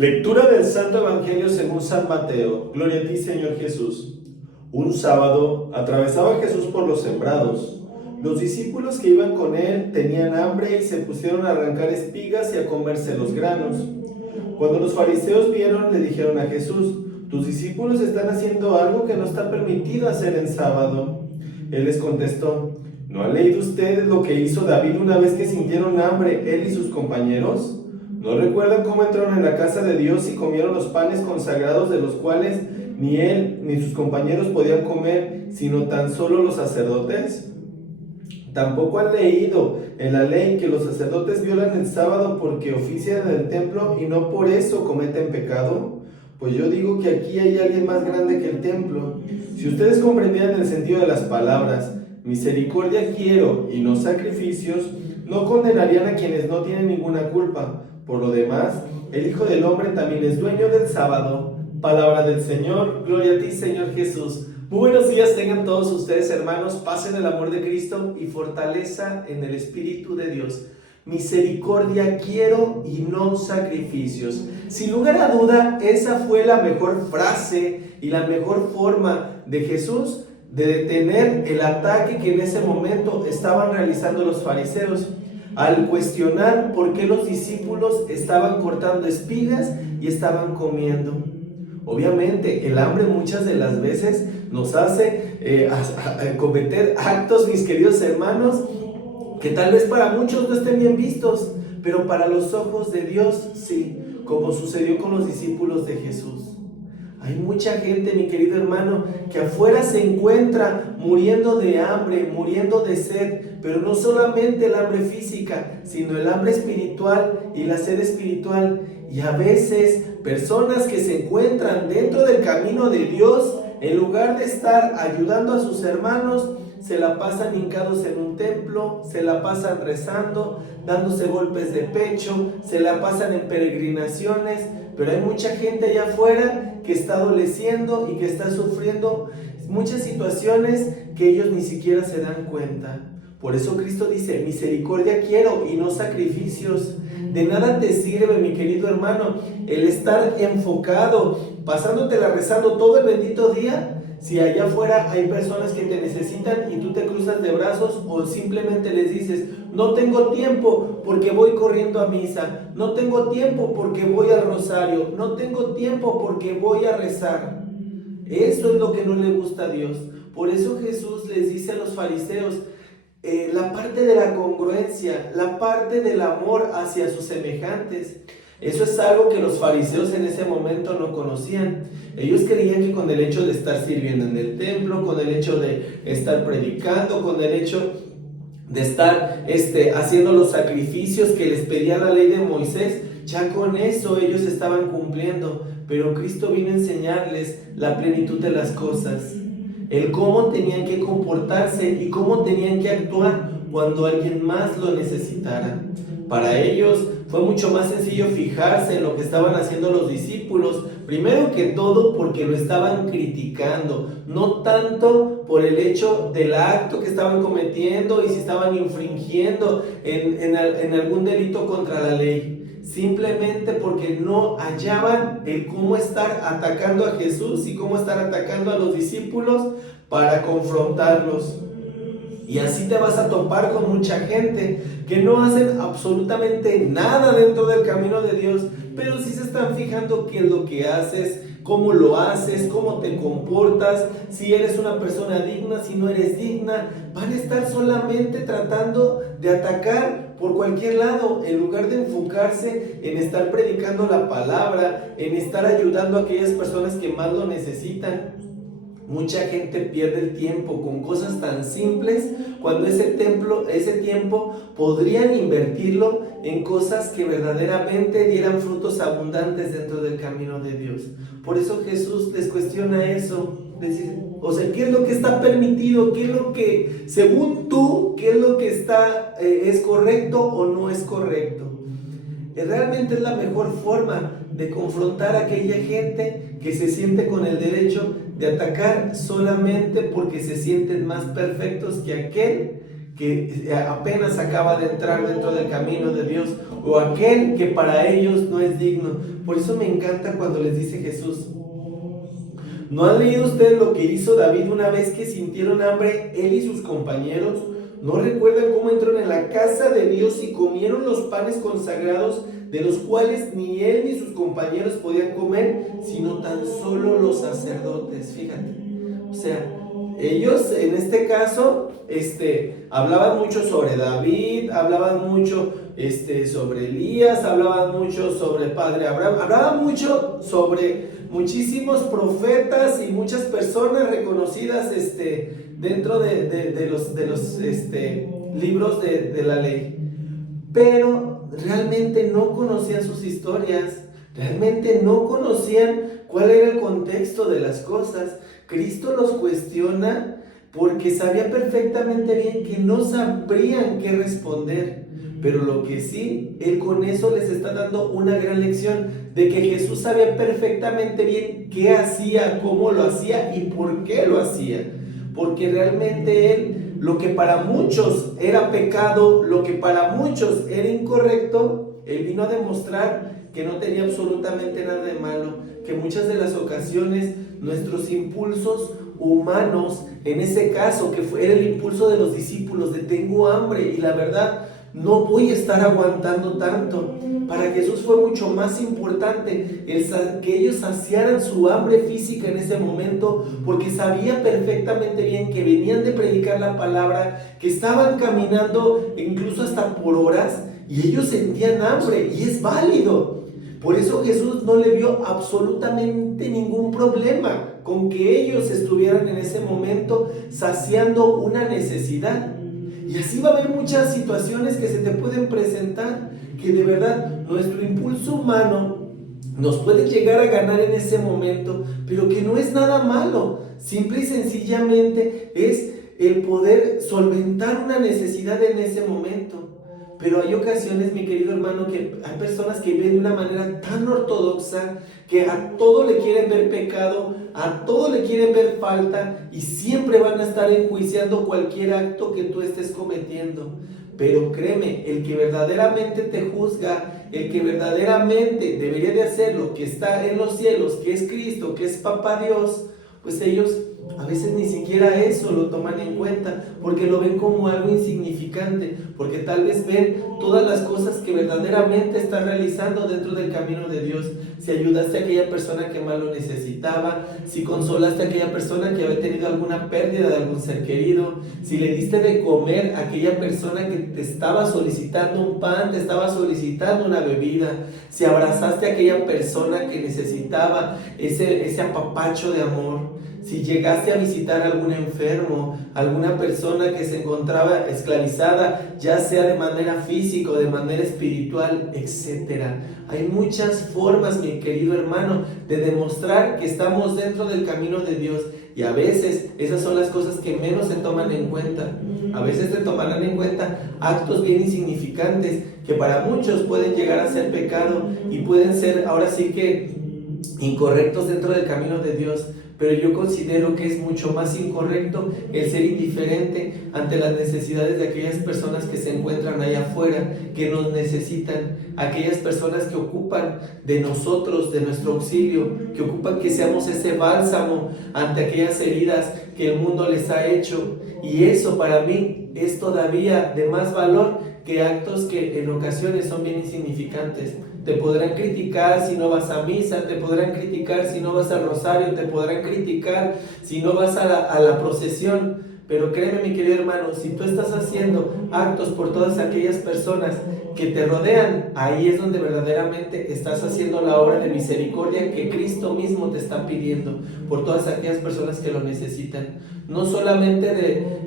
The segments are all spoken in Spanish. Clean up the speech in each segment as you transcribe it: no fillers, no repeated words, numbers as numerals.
Lectura del Santo Evangelio según San Mateo. Gloria a ti, Señor Jesús. Un sábado atravesaba Jesús por los sembrados. Los discípulos que iban con él tenían hambre y se pusieron a arrancar espigas y a comerse los granos. Cuando los fariseos vieron, le dijeron a Jesús: tus discípulos están haciendo algo que no está permitido hacer en sábado. Él les contestó: ¿no han leído ustedes lo que hizo David una vez que sintieron hambre, él y sus compañeros? ¿No recuerdan cómo entraron en la casa de Dios y comieron los panes consagrados, de los cuales ni él ni sus compañeros podían comer, sino tan solo los sacerdotes? ¿Tampoco han leído en la ley que los sacerdotes violan el sábado porque ofician en el templo y no por eso cometen pecado? Pues yo digo que aquí hay alguien más grande que el templo. Si ustedes comprendieran el sentido de las palabras, misericordia quiero y no sacrificios, no condenarían a quienes no tienen ninguna culpa. Por lo demás, el Hijo del Hombre también es dueño del sábado. Palabra del Señor. Gloria a ti, Señor Jesús. Muy buenos días tengan todos ustedes, hermanos. Paz en el amor de Cristo y fortaleza en el Espíritu de Dios. Misericordia quiero y no sacrificios. Sin lugar a duda, esa fue la mejor frase y la mejor forma de Jesús de detener el ataque que en ese momento estaban realizando los fariseos, al cuestionar por qué los discípulos estaban cortando espigas y estaban comiendo. Obviamente, el hambre muchas de las veces nos hace cometer actos, mis queridos hermanos, que tal vez para muchos no estén bien vistos, pero para los ojos de Dios sí, como sucedió con los discípulos de Jesús. Hay mucha gente, mi querido hermano, que afuera se encuentra muriendo de hambre, muriendo de sed, pero no solamente el hambre física, sino el hambre espiritual y la sed espiritual. Y a veces personas que se encuentran dentro del camino de Dios, en lugar de estar ayudando a sus hermanos, se la pasan hincados en un templo, se la pasan rezando, dándose golpes de pecho, se la pasan en peregrinaciones, pero hay mucha gente allá afuera que está adoleciendo y que está sufriendo muchas situaciones que ellos ni siquiera se dan cuenta. Por eso Cristo dice: misericordia quiero y no sacrificios. De nada te sirve, mi querido hermano, el estar enfocado, pasándotela rezando todo el bendito día, si allá afuera hay personas que te necesitan y tú te cruzas de brazos o simplemente les dices: no tengo tiempo porque voy corriendo a misa, no tengo tiempo porque voy al rosario, no tengo tiempo porque voy a rezar. Eso es lo que no le gusta a Dios. Por eso Jesús les dice a los fariseos, la parte de la congruencia, la parte del amor hacia sus semejantes. Eso es algo que los fariseos en ese momento no conocían. Ellos creían que con el hecho de estar sirviendo en el templo, con el hecho de estar predicando, con el hecho de estar haciendo los sacrificios que les pedía la ley de Moisés, ya con eso ellos estaban cumpliendo. Pero Cristo vino a enseñarles la plenitud de las cosas, el cómo tenían que comportarse y cómo tenían que actuar cuando alguien más lo necesitara. Para ellos fue mucho más sencillo fijarse en lo que estaban haciendo los discípulos, primero que todo porque lo estaban criticando, no tanto por el hecho del acto que estaban cometiendo y si estaban infringiendo en algún delito contra la ley, simplemente porque no hallaban el cómo estar atacando a Jesús y cómo estar atacando a los discípulos para confrontarlos. Y así te vas a topar con mucha gente que no hacen absolutamente nada dentro del camino de Dios, pero sí se están fijando qué es lo que haces, cómo lo haces, cómo te comportas, si eres una persona digna, si no eres digna. Van a estar solamente tratando de atacar por cualquier lado, en lugar de enfocarse en estar predicando la palabra, en estar ayudando a aquellas personas que más lo necesitan. Mucha gente pierde el tiempo con cosas tan simples cuando ese tiempo podrían invertirlo en cosas que verdaderamente dieran frutos abundantes dentro del camino de Dios. Por eso Jesús les cuestiona eso. ¿Qué es lo que está permitido? ¿Qué es lo que, según tú, qué es lo que es correcto o no es correcto? Realmente es la mejor forma de confrontar a aquella gente que se siente con el derecho de atacar solamente porque se sienten más perfectos que aquel que apenas acaba de entrar dentro del camino de Dios, o aquel que para ellos no es digno. Por eso me encanta cuando les dice Jesús: ¿no han leído ustedes lo que hizo David una vez que sintieron hambre, él y sus compañeros? ¿No recuerdan cómo entraron en la casa de Dios y comieron los panes consagrados, de los cuales ni él ni sus compañeros podían comer, sino tan solo los sacerdotes? Fíjate, o sea, ellos en este caso hablaban mucho sobre David, hablaban mucho sobre Elías, hablaban mucho sobre el padre Abraham, hablaban mucho sobre muchísimos profetas y muchas personas reconocidas dentro de los libros de la ley, pero realmente no conocían sus historias, realmente no conocían cuál era el contexto de las cosas. Cristo los cuestiona porque sabía perfectamente bien que no sabrían qué responder, pero lo que sí, Él con eso les está dando una gran lección de que Jesús sabía perfectamente bien qué hacía, cómo lo hacía y por qué lo hacía, porque realmente Él, lo que para muchos era pecado, lo que para muchos era incorrecto, Él vino a demostrar que no tenía absolutamente nada de malo, que muchas de las ocasiones nuestros impulsos humanos, en ese caso que era el impulso de los discípulos de tengo hambre y la verdad no voy a estar aguantando tanto, para Jesús fue mucho más importante que ellos saciaran su hambre física en ese momento, porque sabía perfectamente bien que venían de predicar la palabra, que estaban caminando incluso hasta por horas y ellos sentían hambre y es válido. Por eso Jesús no le vio absolutamente ningún problema con que ellos estuvieran en ese momento saciando una necesidad. Y así va a haber muchas situaciones que se te pueden presentar, que de verdad nuestro impulso humano nos puede llegar a ganar en ese momento, pero que no es nada malo. Simple y sencillamente es el poder solventar una necesidad en ese momento. Pero hay ocasiones, mi querido hermano, que hay personas que viven de una manera tan ortodoxa que a todo le quieren ver pecado, a todo le quieren ver falta y siempre van a estar enjuiciando cualquier acto que tú estés cometiendo. Pero créeme, el que verdaderamente te juzga, el que verdaderamente debería de hacer lo que está en los cielos, que es Cristo, que es Papá Dios, pues ellos a veces ni siquiera eso lo toman en cuenta, porque lo ven como algo insignificante, porque tal vez ven todas las cosas que verdaderamente estás realizando dentro del camino de Dios. Si ayudaste a aquella persona que más lo necesitaba, si consolaste a aquella persona que había tenido alguna pérdida de algún ser querido, si le diste de comer a aquella persona que te estaba solicitando un pan, te estaba solicitando una bebida, si abrazaste a aquella persona que necesitaba ese apapacho de amor, si llegaste a visitar a algún enfermo, alguna persona que se encontraba esclavizada, ya sea de manera física o de manera espiritual, etc. Hay muchas formas, mi querido hermano, de demostrar que estamos dentro del camino de Dios. Y a veces esas son las cosas que menos se toman en cuenta. A veces se tomarán en cuenta actos bien insignificantes que para muchos pueden llegar a ser pecado y pueden ser ahora sí que incorrectos dentro del camino de Dios. Pero yo considero que es mucho más incorrecto el ser indiferente ante las necesidades de aquellas personas que se encuentran allá afuera, que nos necesitan, aquellas personas que ocupan de nosotros, de nuestro auxilio, que ocupan que seamos ese bálsamo ante aquellas heridas que el mundo les ha hecho. Y eso para mí es todavía de más valor que actos que en ocasiones son bien insignificantes. Te podrán criticar si no vas a misa, te podrán criticar si no vas al rosario, te podrán criticar si no vas a la procesión. Pero créeme, mi querido hermano, si tú estás haciendo actos por todas aquellas personas que te rodean, ahí es donde verdaderamente estás haciendo la obra de misericordia que Cristo mismo te está pidiendo por todas aquellas personas que lo necesitan. No solamente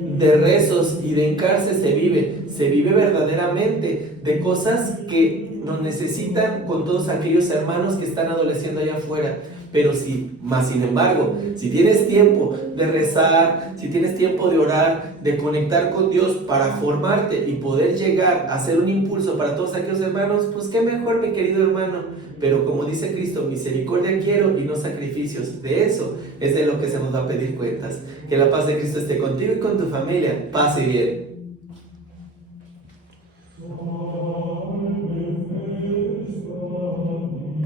de rezos y de hincarse se vive verdaderamente de cosas que nos necesitan con todos aquellos hermanos que están adoleciendo allá afuera. Pero sin embargo, si tienes tiempo de rezar, si tienes tiempo de orar, de conectar con Dios para formarte y poder llegar a ser un impulso para todos aquellos hermanos, pues qué mejor, mi querido hermano. Pero como dice Cristo, misericordia quiero y no sacrificios. De eso es de lo que se nos va a pedir cuentas. Que la paz de Cristo esté contigo y con tu familia. Paz y bien.